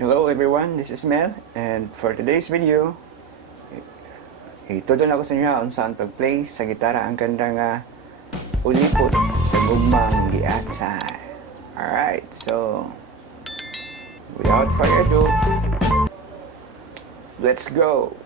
Hello everyone, this is Mel, and for today's video, itudon ako sa inyo kung saan pag-play sa gitara ang ganda nga ulipot sa gugmang giatsay. Alright, so without further ado, let's go!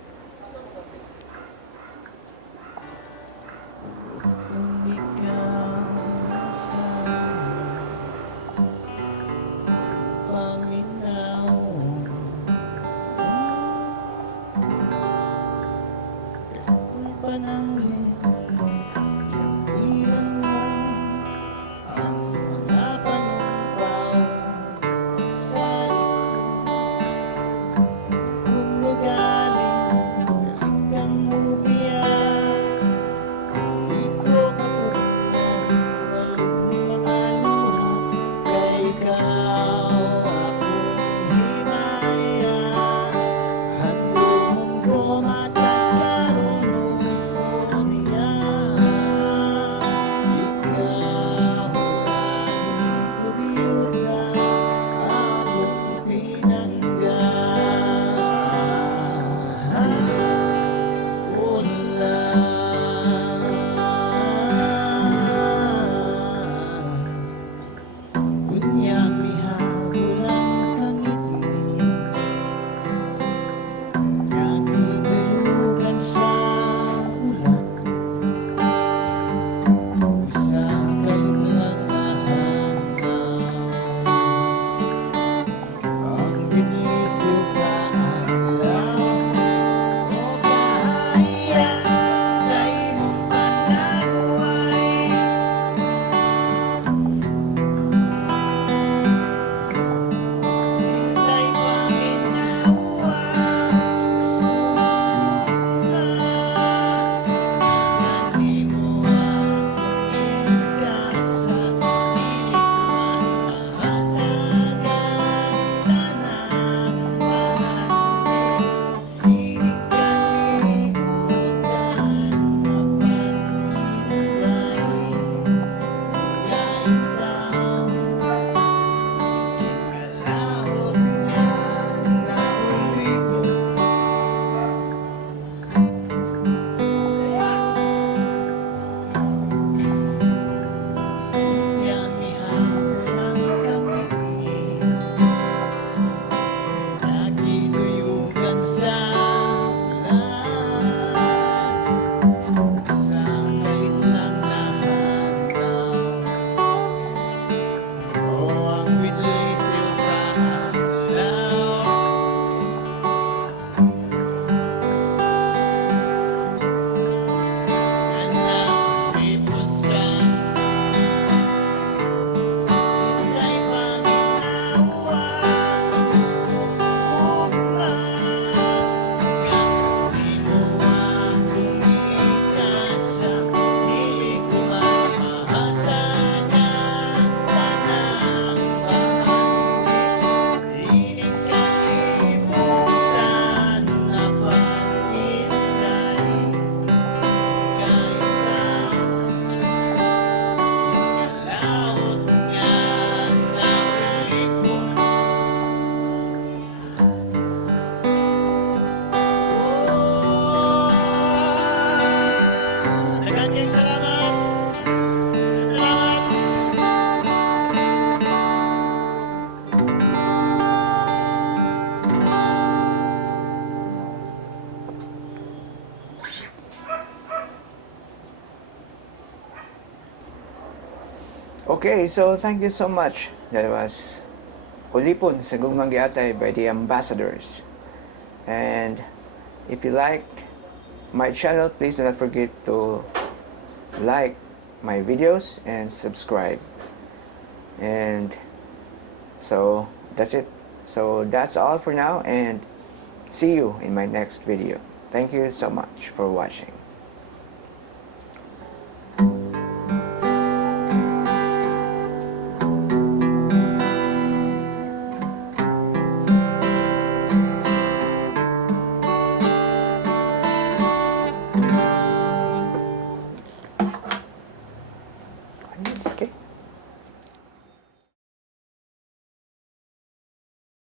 Okay, so thank you so much. That was Ulipon sa Gugmang Giatay by the Ambassadors. And if you like my channel, please do not forget to like my videos and subscribe. And so that's it. So that's all for now, and see you in my next video. Thank you so much for watching.